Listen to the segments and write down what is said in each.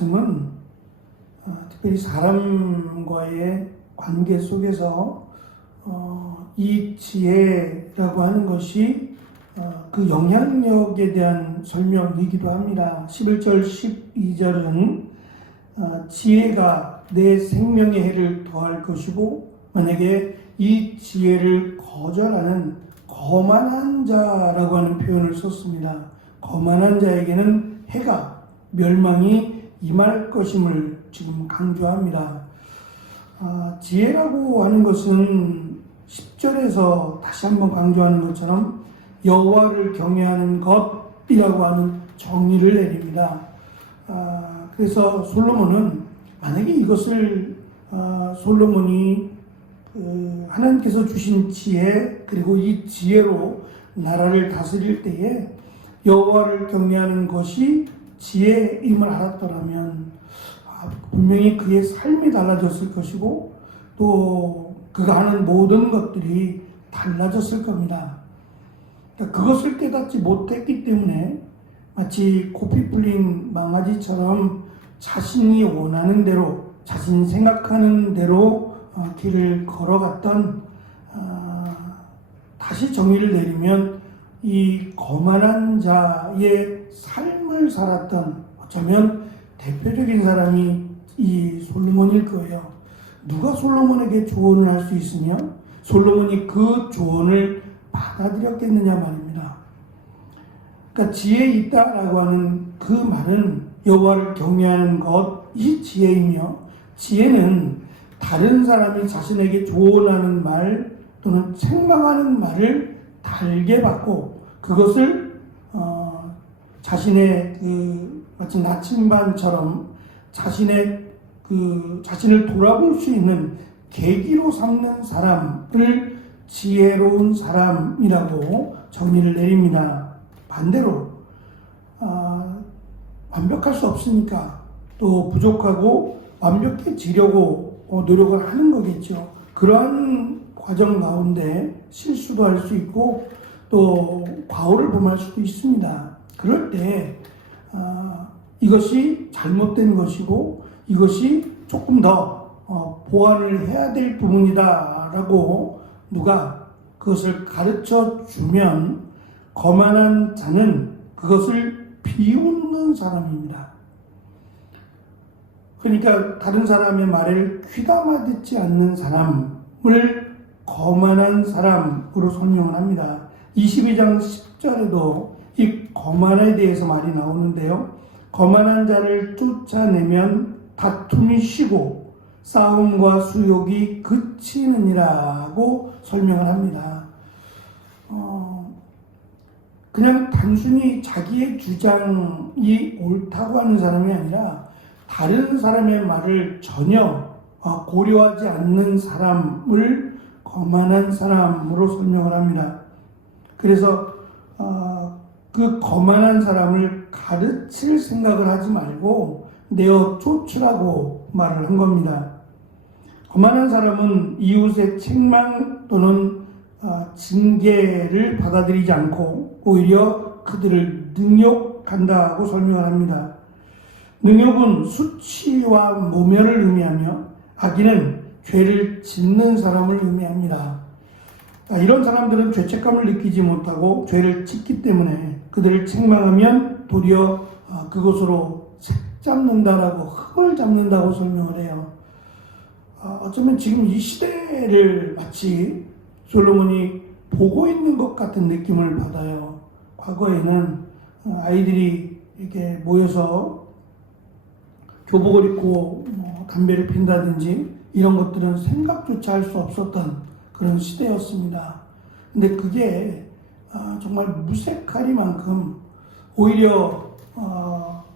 말씀은 특별히 사람과의 관계 속에서 이 지혜라고 하는 것이 그 영향력에 대한 설명이기도 합니다. 11절, 12절은 지혜가 내 생명의 해를 더할 것이고 만약에 이 지혜를 거절하는 거만한 자라고 하는 표현을 썼습니다. 거만한 자에게는 해가 멸망이 임할 것임을 지금 강조합니다. 지혜라고 하는 것은 10절에서 다시 한번 강조하는 것처럼 여호와를 경외하는 것이라고 하는 정의를 내립니다. 그래서 솔로몬은 만약에 이것을 솔로몬이 하나님께서 주신 지혜 그리고 이 지혜로 나라를 다스릴 때에 여호와를 경외하는 것이 지혜임을 알았더라면 분명히 그의 삶이 달라졌을 것이고 또 그가 하는 모든 것들이 달라졌을 겁니다. 그러니까 그것을 깨닫지 못했기 때문에 마치 코피 풀린 망아지처럼 자신이 원하는 대로 자신이 생각하는 대로 길을 걸어갔던 다시 정의를 내리면 이 거만한 자의 삶을 살았던 어쩌면 대표적인 사람이 이 솔로몬일 거예요. 누가 솔로몬에게 조언을 할 수 있으며 솔로몬이 그 조언을 받아들였겠느냐 말입니다. 그러니까 지혜 있다라고 하는 그 말은 여호와를 경외하는 것이 지혜이며 지혜는 다른 사람이 자신에게 조언하는 말 또는 책망하는 말을 달게 받고 그것을 자신의 마치 나침반처럼 자신을 돌아볼 수 있는 계기로 삼는 사람을 지혜로운 사람이라고 정의를 내립니다. 반대로 완벽할 수 없으니까 또 부족하고 완벽해지려고 노력을 하는 거겠죠. 그러한 과정 가운데 실수도 할 수 있고 또 과오를 범할 수도 있습니다. 그럴 때 이것이 잘못된 것이고 이것이 조금 더 보완을 해야 될 부분이다 라고 누가 그것을 가르쳐 주면 거만한 자는 그것을 비웃는 사람입니다. 그러니까 다른 사람의 말을 귀담아 듣지 않는 사람을 거만한 사람으로 설명을 합니다. 22장 10절에도 이 거만에 대해서 말이 나오는데요. 거만한 자를 쫓아내면 다툼이 쉬고 싸움과 수욕이 그치느니라고 설명을 합니다. 그냥 단순히 자기의 주장이 옳다고 하는 사람이 아니라 다른 사람의 말을 전혀 고려하지 않는 사람을 거만한 사람으로 설명을 합니다. 그래서 그 거만한 사람을 가르칠 생각을 하지 말고 내어 쫓으라고 말을 한 겁니다. 거만한 사람은 이웃의 책망 또는 징계를 받아들이지 않고 오히려 그들을 능욕한다고 설명을 합니다. 능욕은 수치와 모멸을 의미하며 악인은 죄를 짓는 사람을 의미합니다. 이런 사람들은 죄책감을 느끼지 못하고 죄를 짓기 때문에 그들을 책망하면 도리어 그것으로 색 잡는다라고 흠을 잡는다고 설명을 해요. 어쩌면 지금 이 시대를 마치 솔로몬이 보고 있는 것 같은 느낌을 받아요. 과거에는 아이들이 이렇게 모여서 교복을 입고 담배를 핀다든지 이런 것들은 생각조차 할 수 없었던 그런 시대였습니다. 근데 그게 정말 무색하리만큼 오히려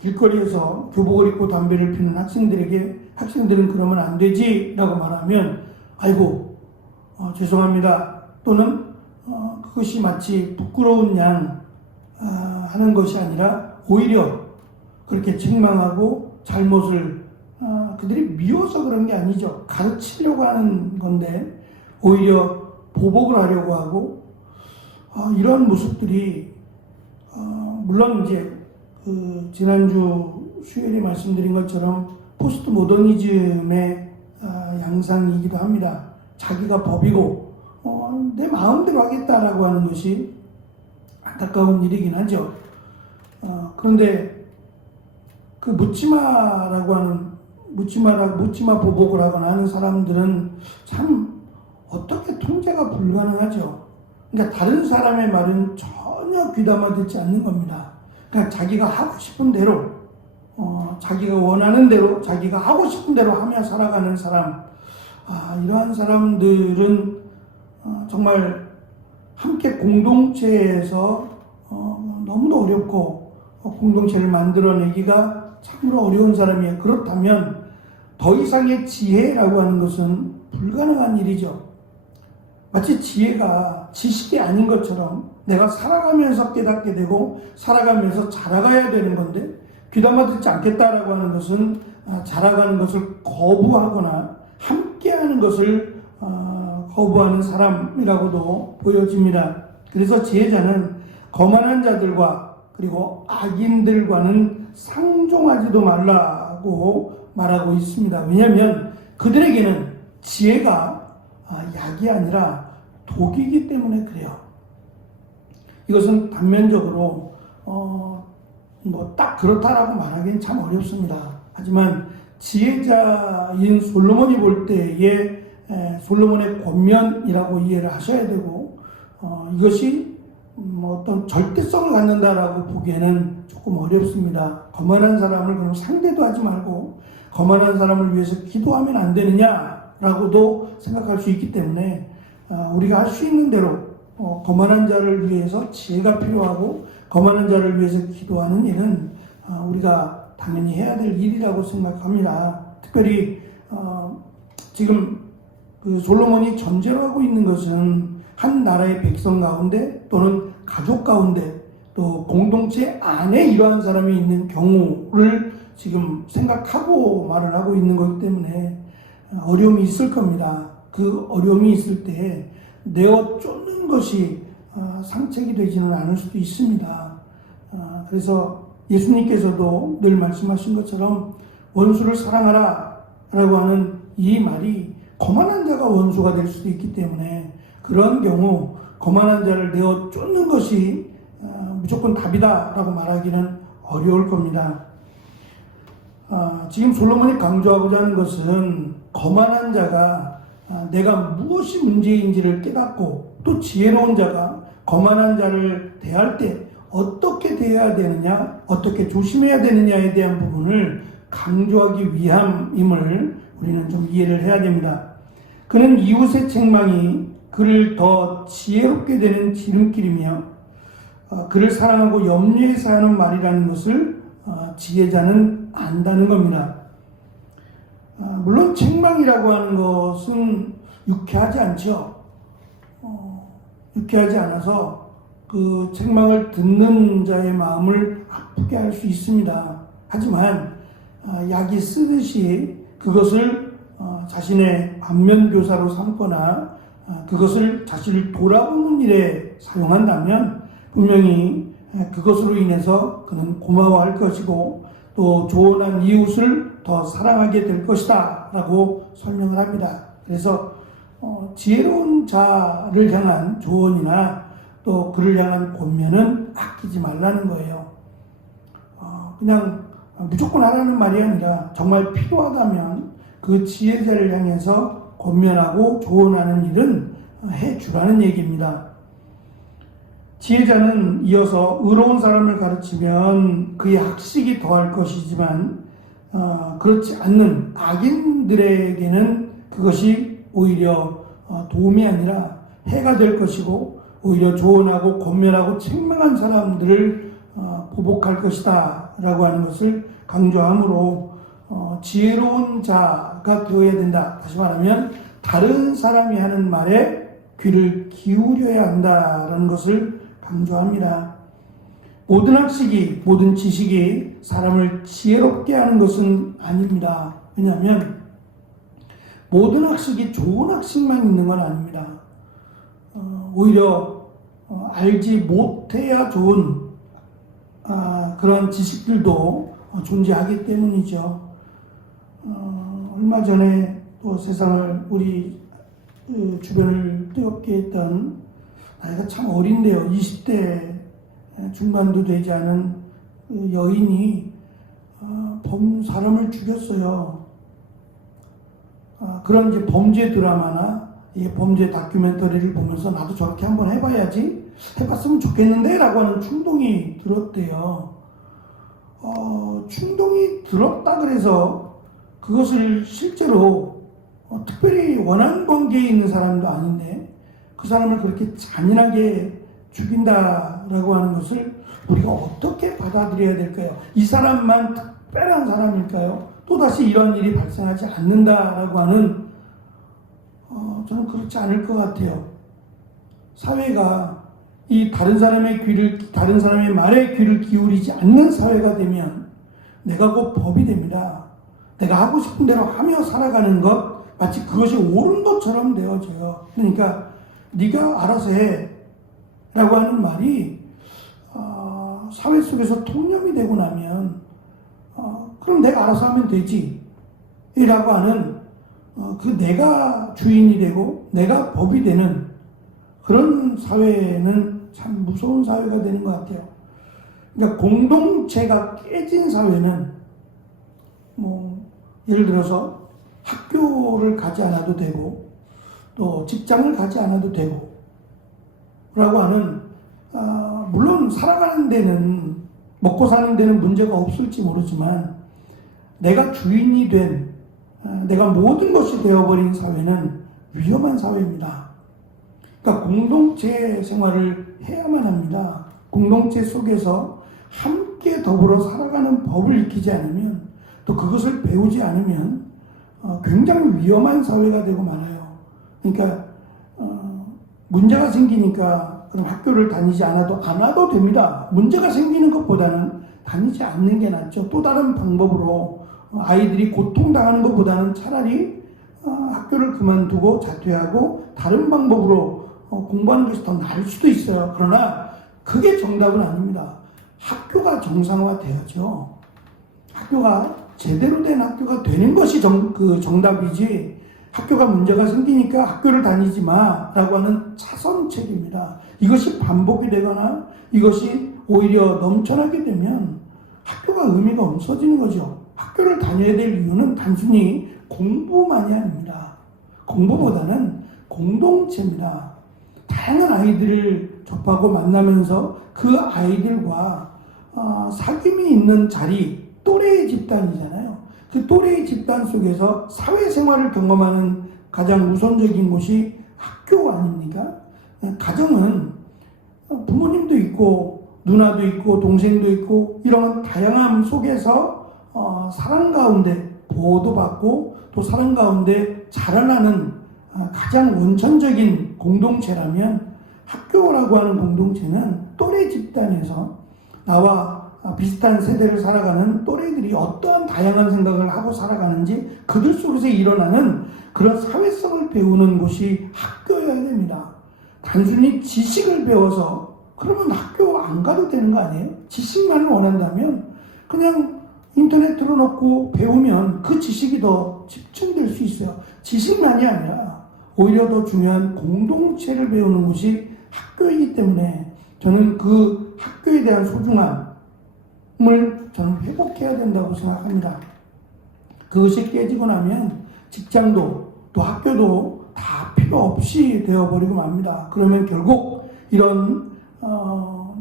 길거리에서 교복을 입고 담배를 피는 학생들은 그러면 안 되지라고 말하면 아이고 죄송합니다 또는 그것이 마치 부끄러운 양 하는 것이 아니라 오히려 그렇게 책망하고 잘못을 그들이 미워서 그런 게 아니죠. 가르치려고 하는 건데 오히려 보복을 하려고 하고 이런 모습들이 물론 이제 지난주 수요일에 말씀드린 것처럼 포스트 모더니즘의 양상이기도 합니다. 자기가 법이고 내 마음대로 하겠다라고 하는 것이 안타까운 일이긴 하죠. 그런데 그 묻지마 보복을 하거나 하는 사람들은 참 어떻게 통제가 불가능하죠. 그러니까 다른 사람의 말은 전혀 귀담아 듣지 않는 겁니다. 그냥 자기가 하고 싶은 대로, 자기가 원하는 대로, 자기가 하고 싶은 대로 하며 살아가는 사람, 이러한 사람들은 정말 함께 공동체에서 너무도 어렵고 공동체를 만들어내기가 참으로 어려운 사람이에요. 그렇다면 더 이상의 지혜라고 하는 것은 불가능한 일이죠. 마치 지혜가 지식이 아닌 것처럼 내가 살아가면서 깨닫게 되고 살아가면서 자라가야 되는 건데 귀담아 듣지 않겠다라고 하는 것은 자라가는 것을 거부하거나 함께하는 것을 거부하는 사람이라고도 보여집니다. 그래서 지혜자는 거만한 자들과 그리고 악인들과는 상종하지도 말라고 말하고 있습니다. 왜냐하면 그들에게는 지혜가 약이 아니라 독이기 때문에 그래요. 이것은 단면적으로 딱 그렇다라고 말하기는 참 어렵습니다. 하지만 지혜자인 솔로몬이 볼 때에 솔로몬의 권면이라고 이해를 하셔야 되고 이것이 어떤 절대성을 갖는다라고 보기에는 조금 어렵습니다. 거만한 사람을 그럼 상대도 하지 말고 거만한 사람을 위해서 기도하면 안 되느냐라고도 생각할 수 있기 때문에 우리가 할 수 있는 대로 거만한 자를 위해서 지혜가 필요하고 거만한 자를 위해서 기도하는 일은 우리가 당연히 해야 될 일이라고 생각합니다. 특별히 지금 그 솔로몬이 전제로 하고 있는 것은 한 나라의 백성 가운데 또는 가족 가운데 또 공동체 안에 이러한 사람이 있는 경우를 지금 생각하고 말을 하고 있는 거기 때문에 어려움이 있을 겁니다. 그 어려움이 있을 때 내어 쫓는 것이 상책이 되지는 않을 수도 있습니다. 그래서 예수님께서도 늘 말씀하신 것처럼 원수를 사랑하라 라고 하는 이 말이 거만한 자가 원수가 될 수도 있기 때문에 그런 경우 거만한 자를 내어 쫓는 것이 무조건 답이다 라고 말하기는 어려울 겁니다. 지금 솔로몬이 강조하고자 하는 것은 거만한 자가 내가 무엇이 문제인지를 깨닫고 또 지혜로운 자가 거만한 자를 대할 때 어떻게 대해야 되느냐, 어떻게 조심해야 되느냐에 대한 부분을 강조하기 위함임을 우리는 좀 이해를 해야 됩니다. 그는 이웃의 책망이 그를 더 지혜롭게 되는 지름길이며 그를 사랑하고 염려해서 하는 말이라는 것을 지혜자는 안다는 겁니다. 물론 책망이라고 하는 것은 유쾌하지 않죠. 유쾌하지 않아서 그 책망을 듣는 자의 마음을 아프게 할 수 있습니다. 하지만 약이 쓰듯이 그것을 자신의 반면교사로 삼거나 그것을 자신을 돌아보는 일에 사용한다면 분명히 그것으로 인해서 그는 고마워할 것이고 또 조언한 이웃을 더 사랑하게 될 것이다 라고 설명을 합니다. 그래서 지혜로운 자를 향한 조언이나 또 그를 향한 권면은 아끼지 말라는 거예요. 그냥 무조건 하라는 말이 아니라 정말 필요하다면 그 지혜자를 향해서 권면하고 조언하는 일은 해주라는 얘기입니다. 지혜자는 이어서 의로운 사람을 가르치면 그의 학식이 더할 것이지만 그렇지 않는 악인들에게는 그것이 오히려 도움이 아니라 해가 될 것이고 오히려 조언하고 권면하고 책망한 사람들을 보복할 것이다 라고 하는 것을 강조하므로 지혜로운 자가 되어야 된다. 다시 말하면 다른 사람이 하는 말에 귀를 기울여야 한다라는 것을 강조합니다. 모든 학식이, 모든 지식이 사람을 지혜롭게 하는 것은 아닙니다. 왜냐하면 모든 학식이 좋은 학식만 있는 건 아닙니다. 오히려 알지 못해야 좋은 그런 지식들도 존재하기 때문이죠. 얼마 전에 또 세상을 우리 주변을 뜨겁게 했던 나이가 참 어린데요. 20대 중반도 되지 않은 여인이 사람을 죽였어요. 그런 이제 범죄 드라마나 범죄 다큐멘터리를 보면서 나도 저렇게 한번 해봐야지, 해봤으면 좋겠는데 라고 하는 충동이 들었대요. 충동이 들었다 그래서 그것을 실제로 특별히 원한 관계에 있는 사람도 아닌데 그 사람을 그렇게 잔인하게 죽인다라고 하는 것을 우리가 어떻게 받아들여야 될까요? 이 사람만 특별한 사람일까요? 또다시 이런 일이 발생하지 않는다라고 하는 저는 그렇지 않을 것 같아요. 사회가 이 다른 사람의 말에 귀를 기울이지 않는 사회가 되면 내가 곧 법이 됩니다. 내가 하고 싶은 대로 하며 살아가는 것, 마치 그것이 옳은 것처럼 되어져요. 그러니까 네가 알아서 해 라고 하는 말이 사회 속에서 통념이 되고 나면 그럼 내가 알아서 하면 되지 라고 하는 그 내가 주인이 되고 내가 법이 되는 그런 사회는 참 무서운 사회가 되는 것 같아요. 그러니까 공동체가 깨진 사회는 예를 들어서 학교를 가지 않아도 되고 또 직장을 가지 않아도 되고 라고 하는 물론 살아가는 데는 먹고 사는 데는 문제가 없을지 모르지만 내가 주인이 된 내가 모든 것이 되어버린 사회는 위험한 사회입니다. 그러니까 공동체 생활을 해야만 합니다. 공동체 속에서 함께 더불어 살아가는 법을 익히지 않으면 또 그것을 배우지 않으면 굉장히 위험한 사회가 되고 말아요. 그러니까 문제가 생기니까 그럼 학교를 다니지 않아도 됩니다. 문제가 생기는 것보다는 다니지 않는 게 낫죠. 또 다른 방법으로 아이들이 고통당하는 것보다는 차라리 학교를 그만두고 자퇴하고 다른 방법으로 공부하는 것이 더 나을 수도 있어요. 그러나 그게 정답은 아닙니다. 학교가 정상화돼야죠. 학교가 제대로 된 학교가 되는 것이 정답이지, 학교가 문제가 생기니까 학교를 다니지 마라고 하는 차선책입니다. 이것이 반복이 되거나 이것이 오히려 넘쳐나게 되면 학교가 의미가 없어지는 거죠. 학교를 다녀야 될 이유는 단순히 공부만이 아닙니다. 공부보다는 공동체입니다. 다양한 아이들을 접하고 만나면서 그 아이들과 사귐이 있는 자리, 또래의 집단이잖아요. 그 또래의 집단 속에서 사회생활을 경험하는 가장 우선적인 곳이 학교 아닙니까? 가정은 부모님도 있고 누나도 있고 동생도 있고 이런 다양함 속에서 사랑 가운데 보호도 받고 또 사랑 가운데 자라나는 가장 원천적인 공동체라면 학교라고 하는 공동체는 또래 집단에서 나와 비슷한 세대를 살아가는 또래들이 어떠한 다양한 생각을 하고 살아가는지 그들 속에서 일어나는 그런 사회성을 배우는 곳이 학교여야 됩니다. 단순히 지식을 배워서 그러면 학교 안 가도 되는 거 아니에요? 지식만을 원한다면 그냥 인터넷 틀어놓고 배우면 그 지식이 더 집중될 수 있어요. 지식만이 아니라 오히려 더 중요한 공동체를 배우는 곳이 학교이기 때문에 저는 그 학교에 대한 소중함을 저는 회복해야 된다고 생각합니다. 그것이 깨지고 나면 직장도 또 학교도 다 필요 없이 되어버리고 맙니다. 그러면 결국 이런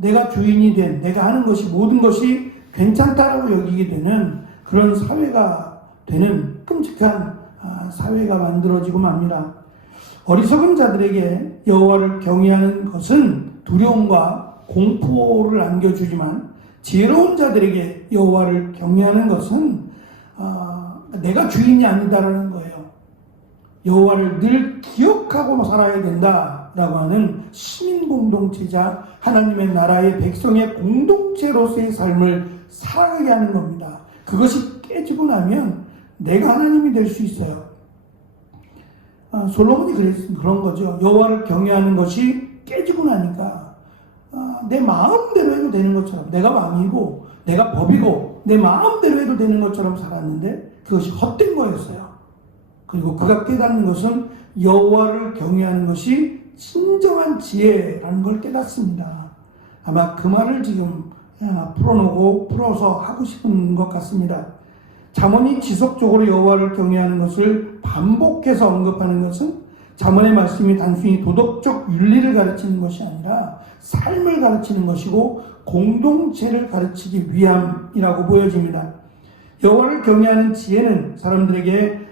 내가 주인이 된, 내가 하는 것이 모든 것이 괜찮다라고 여기게 되는 그런 사회가 되는 끔찍한 사회가 만들어지고 맙니다. 어리석은 자들에게 여호와를 경외하는 것은 두려움과 공포를 안겨주지만 지혜로운 자들에게 여호와를 경외하는 것은 내가 주인이 아니다라는 거예요. 여호와를 늘 기억하고 살아야 된다라고 하는 시민 공동체자 하나님의 나라의 백성의 공동체로서의 삶을 살아가게 하는 겁니다. 그것이 깨지고 나면 내가 하나님이 될 수 있어요. 솔로몬이 그런 거죠. 여호와를 경외하는 것이 깨지고 나니까 내 마음대로 해도 되는 것처럼 내가 왕이고 내가 법이고 내 마음대로 해도 되는 것처럼 살았는데 그것이 헛된 거였어요. 그리고 그가 깨닫는 것은 여호와를 경외하는 것이 진정한 지혜라는 걸 깨닫습니다. 아마 그 말을 지금 풀어서 하고 싶은 것 같습니다. 잠언이 지속적으로 여호와를 경외하는 것을 반복해서 언급하는 것은 잠언의 말씀이 단순히 도덕적 윤리를 가르치는 것이 아니라 삶을 가르치는 것이고 공동체를 가르치기 위함이라고 보여집니다. 여호와를 경외하는 지혜는 사람들에게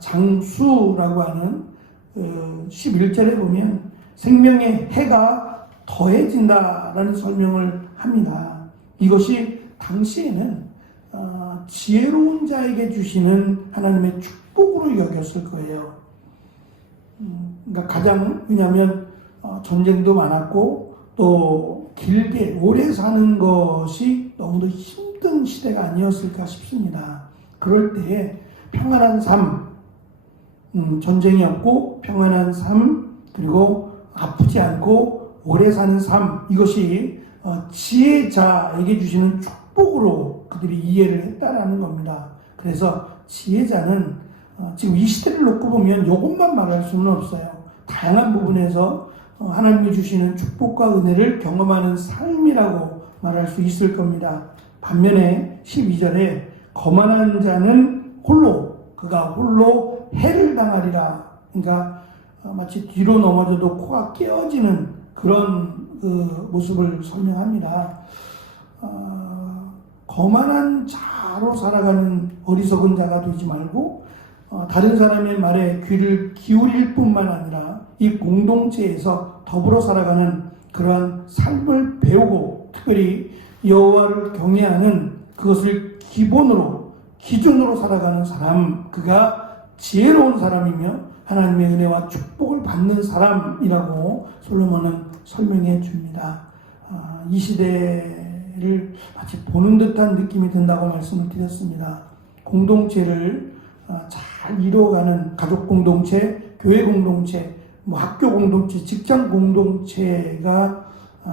장수라고 하는 11절에 보면 생명의 해가 더해진다라는 설명을 합니다. 이것이 당시에는 지혜로운 자에게 주시는 하나님의 축복으로 여겼을 거예요. 그러니까 왜냐하면 전쟁도 많았고 또 길게 오래 사는 것이 너무도 힘든 시대가 아니었을까 싶습니다. 그럴 때에 평안한 삶, 전쟁이 없고 평안한 삶, 그리고 아프지 않고 오래 사는 삶, 이것이 지혜자에게 주시는 축복으로 그들이 이해를 했다라는 겁니다. 그래서 지혜자는 지금 이 시대를 놓고 보면 이것만 말할 수는 없어요. 다양한 부분에서 하나님이 주시는 축복과 은혜를 경험하는 삶이라고 말할 수 있을 겁니다. 반면에 12절에 거만한 자는 그가 홀로 해를 당하리라. 그러니까 마치 뒤로 넘어져도 코가 깨어지는 그런 모습을 설명합니다. 거만한 자로 살아가는 어리석은 자가 되지 말고 다른 사람의 말에 귀를 기울일 뿐만 아니라 이 공동체에서 더불어 살아가는 그러한 삶을 배우고 특별히 여호와를 경외하는 그것을 기준으로 살아가는 사람, 그가 지혜로운 사람이며 하나님의 은혜와 축복을 받는 사람이라고 솔로몬은 설명해 줍니다. 이 시대를 마치 보는 듯한 느낌이 든다고 말씀을 드렸습니다. 공동체를 잘 이루어가는 가족 공동체, 교회 공동체, 학교 공동체, 직장 공동체가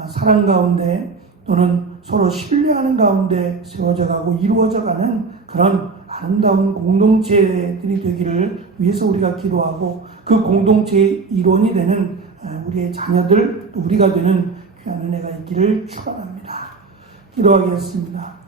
사랑 가운데 또는 서로 신뢰하는 가운데 세워져 가고 이루어져 가는 그런 아름다운 공동체들이 되기를 위해서 우리가 기도하고 그 공동체의 일원이 되는 우리의 자녀들, 또 우리가 되는 귀한 은혜가 있기를 축원합니다. 기도하겠습니다.